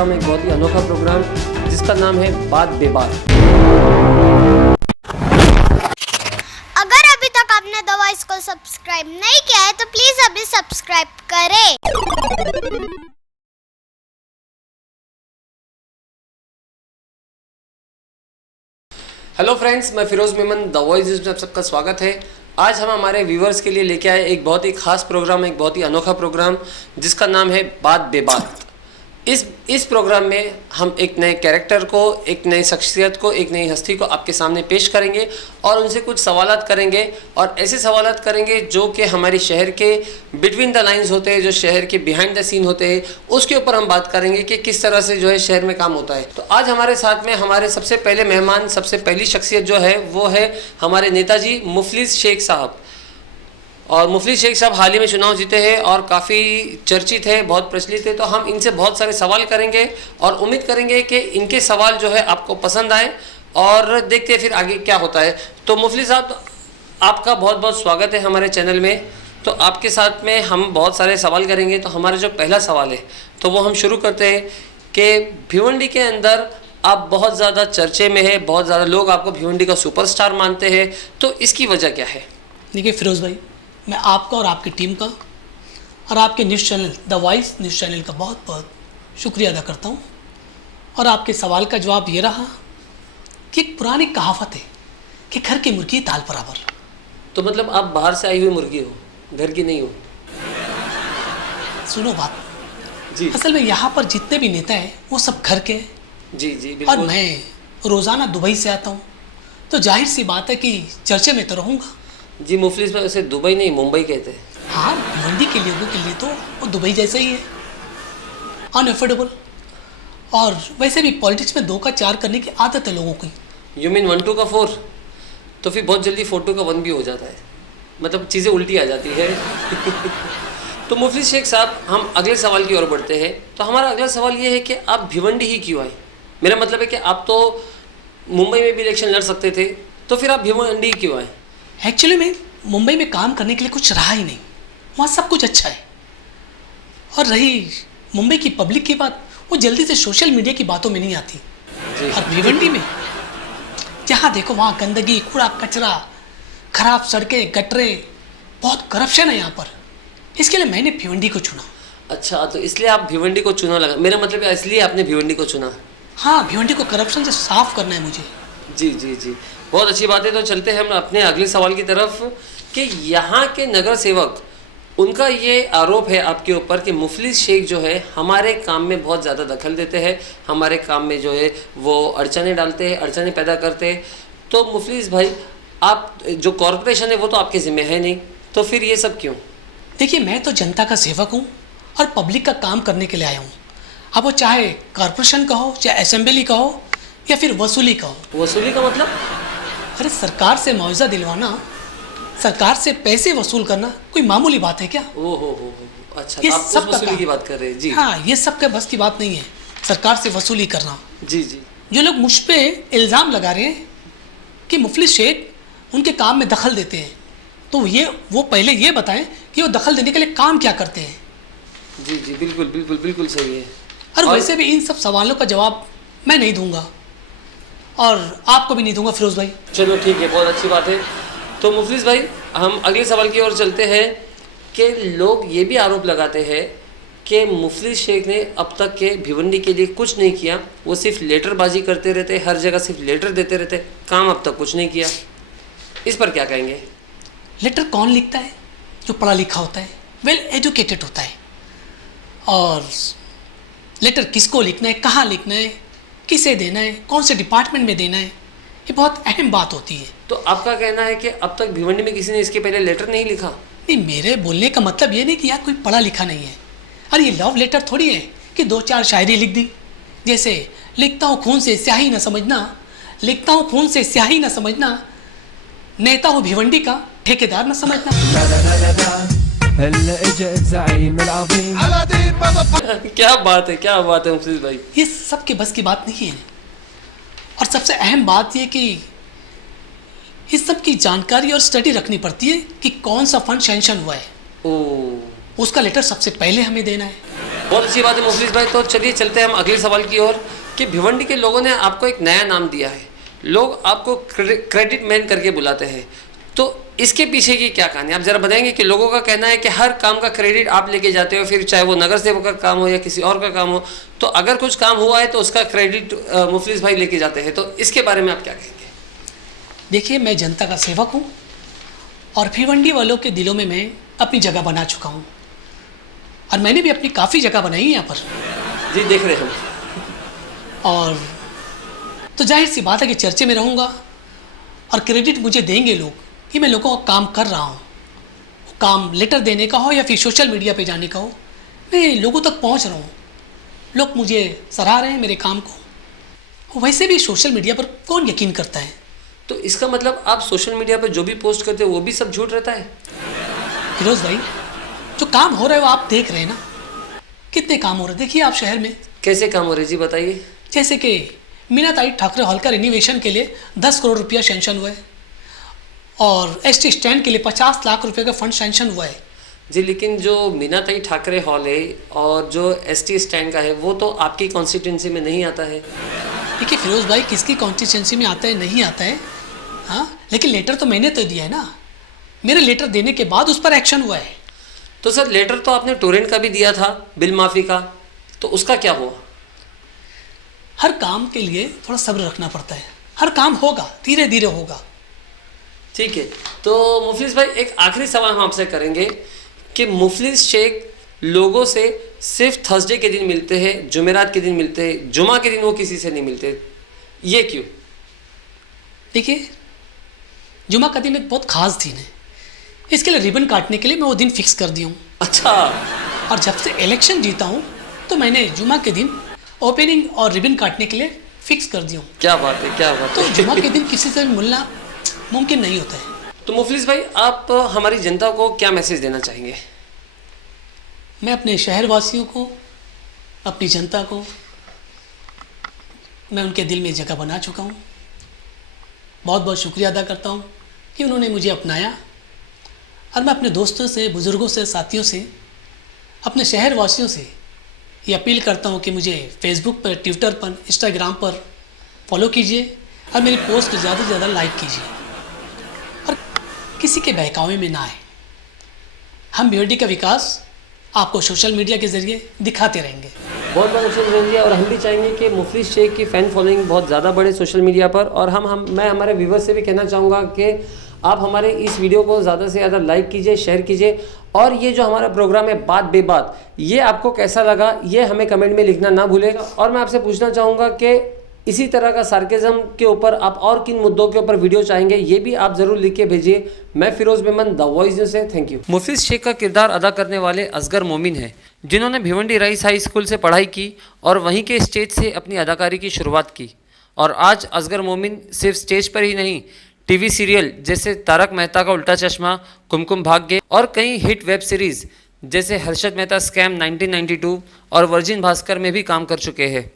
Programme एक बहुत ही अनोखा प्रोग्राम जिसका नाम है बात बेबात। अगर अभी तक आपने द वॉइस को सब्सक्राइब नहीं किया है तो प्लीज अभी सब्सक्राइब करें। हेलो फ्रेंड्स, मैं फिरोज मेमन द वॉइस में आप सबका स्वागत है। आज हम हमारे व्यूवर्स के लिए लेके आए एक बहुत ही खास प्रोग्राम, एक बहुत ही अनोखा प्रोग्राम जिसका नाम है बात बेबात। इस प्रोग्राम में हम एक नए कैरेक्टर को, एक नई शख्सियत को, एक नई हस्ती को आपके सामने पेश करेंगे और उनसे कुछ सवालात करेंगे और ऐसे सवालात करेंगे जो कि हमारे शहर के बिटवीन द लाइंस होते हैं, जो शहर के बिहाइंड द सीन होते हैं, उसके ऊपर हम बात करेंगे कि किस तरह से जो है शहर में काम होता है। तो आज हमारे साथ में हमारे सबसे पहले मेहमान, सबसे पहली शख्सियत जो है वो है हमारे नेताजी मुफलिस शेख साहब। और मुफलिस शेख साहब हाल ही में चुनाव जीते हैं और काफ़ी चर्चित है, बहुत प्रचलित है। तो हम इनसे बहुत सारे सवाल करेंगे और उम्मीद करेंगे कि इनके सवाल जो है आपको पसंद आए और देखते हैं फिर आगे क्या होता है। तो मुफलिस साहब, आपका बहुत बहुत स्वागत है हमारे चैनल में। तो आपके साथ में हम बहुत सारे सवाल करेंगे। तो हमारा जो पहला सवाल है तो वो हम शुरू करते हैं कि भिवंडी के अंदर आप बहुत ज़्यादा चर्चे में है, बहुत ज़्यादा लोग आपको भिवंडी का सुपरस्टार मानते हैं, तो इसकी वजह क्या है? देखिए फिरोज़ भाई, मैं आपका और आपकी टीम का और आपके news channel the voice news channel का बहुत बहुत शुक्रिया अदा करता हूँ। और आपके सवाल का जवाब ये रहा कि एक पुरानी कहावत है कि घर की मुर्गी दाल बराबर। तो मतलब आप बाहर से आई हुई मुर्गी हो, घर की नहीं हो? सुनो बात जी। असल में यहाँ पर जितने भी नेता हैं वो सब घर के हैं। जी जी और बिल्कुल। मैं रोज़ाना दुबई से आता हूँ, तो जाहिर सी बात है कि चर्चे में तो रहूँगा। जी मुफलिस भाई, उसे दुबई नहीं मुंबई कहते हैं। हाँ, भिवंडी के लोगों के लिए तो वो दुबई जैसा ही है, अनएफोर्डेबल। और वैसे भी पॉलिटिक्स में 2 का 4 करने की आदत है लोगों की। यू मीन 1 2 का 4? तो फिर बहुत जल्दी 4 2 का 1 भी हो जाता है, मतलब चीज़ें उल्टी आ जाती है। तो मुफलिस शेख साहब, हम अगले सवाल की ओर बढ़ते हैं। तो हमारा अगला सवाल ये है कि आप भिवंडी ही क्यों आए? मेरा मतलब है कि आप तो मुंबई में भी इलेक्शन लड़ सकते थे, तो फिर आप भिवंडी क्यों आए? एक्चुअली में मुंबई में काम करने के लिए कुछ रहा ही नहीं, वहाँ सब कुछ अच्छा है। और रही मुंबई की पब्लिक की बात, वो जल्दी से सोशल मीडिया की बातों में नहीं आती। जी। और भिवंडी में जहाँ देखो वहाँ गंदगी, कूड़ा कचरा, खराब सड़कें, गटरे, बहुत करप्शन है यहाँ पर। इसके लिए मैंने भिवंडी को चुना। अच्छा, तो इसलिए आप भिवंडी को चुना लगा? मेरा मतलब है इसलिए आपने भिवंडी को चुना? हाँ, भिवंडी को करप्शन से साफ करना है मुझे। जी जी जी, बहुत अच्छी बात है। तो चलते हैं हम अपने अगले सवाल की तरफ कि यहाँ के नगर सेवक, उनका ये आरोप है आपके ऊपर कि मुफलिस शेख जो है हमारे काम में बहुत ज़्यादा दखल देते हैं, हमारे काम में जो है वो अड़चने डालते हैं, अड़चने पैदा करते हैं। तो मुफलिस भाई, आप जो कॉरपोरेशन है वो तो आपके ज़िम्मे है नहीं, तो फिर ये सब क्यों? देखिए, मैं तो जनता का सेवक हूँ और पब्लिक का काम करने के लिए आया हूँ। अब वो चाहे कॉरपोरेशन का हो, चाहे असेंबली का हो, या फिर वसूली का हो। वसूली का मतलब? अरे सरकार से मुआवजा दिलवाना, सरकार से पैसे वसूल करना कोई मामूली बात है क्या? हो, अच्छा, ये आप उस सब का वसूली काम। की बात कर रहे हैं? जी हाँ, ये सब के बस की बात नहीं है सरकार से वसूली करना। जी जी। जो लोग मुझ पे इल्ज़ाम लगा रहे हैं कि मुफलिस शेख उनके काम में दखल देते हैं, तो वो पहले ये बताएं कि वो दखल देने के लिए काम क्या करते हैं। जी जी बिल्कुल बिल्कुल बिल्कुल सही है। और वैसे भी इन सब सवालों का जवाब मैं नहीं दूंगा और आपको भी नहीं दूंगा फिरोज़ भाई। चलो ठीक है, बहुत अच्छी बात है। तो मुफलिस भाई, हम अगले सवाल की ओर चलते हैं कि लोग ये भी आरोप लगाते हैं कि मुफलिस शेख ने अब तक के भिवंडी के लिए कुछ नहीं किया, वो सिर्फ लेटरबाजी करते रहते, हर जगह सिर्फ लेटर देते रहते, काम अब तक कुछ नहीं किया। इस पर क्या कहेंगे? लेटर कौन लिखता है? जो पढ़ा लिखा होता है, वेल एजुकेटेड होता है। और लेटर किसको लिखना है, कहाँ लिखना है, किसे देना है, कौन से डिपार्टमेंट में देना है, ये बहुत अहम बात होती है। तो आपका कहना है कि अब तक भिवंडी में किसी ने इसके पहले लेटर नहीं लिखा? नहीं, मेरे बोलने का मतलब ये नहीं कि यार कोई पढ़ा लिखा नहीं है। अरे ये लव लेटर थोड़ी है कि 2-4 शायरी लिख दी, जैसे लिखता हूँ खून से स्याही न समझना, लिखता हूँ खून से स्याही न समझना, नेता हूँ भिवंडी का ठेकेदार न समझना। क्या बात है, क्या बात है मुफलिस भाई। ये सब के बस की बात नहीं है। और सबसे अहम बात ये कि इस सब की जानकारी और स्टडी रखनी पड़ती है कि कौन सा फंड सैंक्शन हुआ है, ओ, उसका लेटर सबसे पहले हमें देना है। बहुत अच्छी बात है मुफलिस भाई। तो चलिए चलते हैं हम अगले सवाल की ओर कि भिवंडी के लोगों ने आपको एक नया नाम दिया है, लोग आपको क्रेडिट मैन करके बुलाते हैं, तो इसके पीछे की क्या कहानी आप ज़रा बताएंगे? कि लोगों का कहना है कि हर काम का क्रेडिट आप लेके जाते हो, फिर चाहे वो नगर सेवक का काम हो या किसी और का काम हो, तो अगर कुछ काम हुआ है तो उसका क्रेडिट मुफलिस भाई लेके जाते हैं, तो इसके बारे में आप क्या कहेंगे? देखिए, मैं जनता का सेवक हूँ और भिवंडी वालों के दिलों में मैं अपनी जगह बना चुका हूँ और मैंने भी अपनी काफ़ी जगह बनाई है यहाँ पर। जी देख रहे हम। और तो जाहिर सी बात है कि चर्चे में रहूँगा और क्रेडिट मुझे देंगे लोग कि मैं लोगों का काम कर रहा हूँ। काम लेटर देने का हो या फिर सोशल मीडिया पे जाने का हो, मैं लोगों तक पहुँच रहा हूँ, लोग मुझे सराह रहे हैं मेरे काम को। वैसे भी सोशल मीडिया पर कौन यकीन करता है? तो इसका मतलब आप सोशल मीडिया पर जो भी पोस्ट करते हो वो भी सब झूठ रहता है? फिरोज भाई, जो काम हो रहा है वो आप देख रहे हैं ना, कितने काम हो रहे हैं देखिए आप शहर में। कैसे काम हो रहे जी बताइए। जैसे कि मीनाताई ठाकरे हॉल का रिनोवेशन के लिए 10 करोड़ रुपया सैंक्शन हुआ है और एसटी स्टैंड के लिए 50 लाख रुपए का फंड सैंक्शन हुआ है। जी लेकिन जो मीनाताई ठाकरे हॉल है और जो एसटी स्टैंड का है वो तो आपकी कॉन्स्टिट्यूंसी में नहीं आता है। देखिए फिरोज भाई, किसकी कॉन्स्टिट्यूंसी में आता है नहीं आता है, हाँ, लेकिन लेटर तो मैंने तो दिया है ना। मेरे लेटर देने के बाद उस पर एक्शन हुआ है। तो सर लेटर तो आपने टोरेंट का भी दिया था बिल माफ़ी का, तो उसका क्या हुआ? हर काम के लिए थोड़ा सब्र रखना पड़ता है, हर काम होगा, धीरे धीरे होगा। ठीक है, तो मुफलिस भाई एक आखिरी सवाल हम आपसे करेंगे कि मुफलिस शेख लोगों से सिर्फ थर्सडे के दिन मिलते हैं, जुमेरात के दिन मिलते हैं, जुमा के दिन वो किसी से नहीं मिलते, ये क्यों? देखिए, जुमा का दिन एक बहुत खास दिन है, इसके लिए रिबन काटने के लिए मैं वो दिन फिक्स कर दिया हूँ। अच्छा। और जब से इलेक्शन जीता हूँ तो मैंने जुमा के दिन ओपनिंग और रिबन काटने के लिए फिक्स कर दिया हूँ। क्या बात है, क्या बात तो है। जुमा के दिन किसी से भी मिलना मुमकिन नहीं होता है। तो मुफलिस भाई आप हमारी जनता को क्या मैसेज देना चाहेंगे? मैं अपने शहरवासियों को, अपनी जनता को, मैं उनके दिल में जगह बना चुका हूँ। बहुत बहुत शुक्रिया अदा करता हूँ कि उन्होंने मुझे अपनाया और मैं अपने दोस्तों से, बुज़ुर्गों से, साथियों से, अपने शहरवासियों से ये अपील करता हूँ कि मुझे फेसबुक पर, ट्विटर पर, इंस्टाग्राम पर फॉलो कीजिए और मेरी पोस्ट ज़्यादा से ज़्यादा लाइक कीजिए और किसी के बहकावे में ना आए। हम भिवंडी का विकास आपको सोशल मीडिया के ज़रिए दिखाते रहेंगे। बहुत बहुत अच्छी रहेंगे और हम भी चाहेंगे कि मुफलिस शेख की फ़ैन फॉलोइंग बहुत ज़्यादा बढ़े सोशल मीडिया पर। और मैं हमारे व्यूवर्स से भी कहना चाहूँगा कि आप हमारे इस वीडियो को ज़्यादा से ज़्यादा लाइक कीजिए, शेयर कीजिए और ये जो हमारा प्रोग्राम है बात बेबात, ये आपको कैसा लगा ये हमें कमेंट में लिखना ना भूलेगा। और मैं आपसे पूछना चाहूँगा कि इसी तरह का सार्केज़म के ऊपर आप और किन मुद्दों के ऊपर वीडियो चाहेंगे ये भी आप ज़रूर लिख के भेजिए। मैं Firoz Memon, the voice news से थैंक यू। मुफलिस शेख का किरदार अदा करने वाले असगर मोमिन हैं, जिन्होंने भिवंडी रईस हाई स्कूल से पढ़ाई की और वहीं के स्टेज से अपनी अदाकारी की शुरुआत की। और आज असगर मोमिन सिर्फ स्टेज पर ही नहीं, टीवी सीरियल जैसे तारक मेहता का उल्टा चश्मा, कुमकुम भाग्य और कई हिट वेब सीरीज़ जैसे हर्षद मेहता स्कैम 1992 और वर्जिन भास्कर में भी काम कर चुके हैं।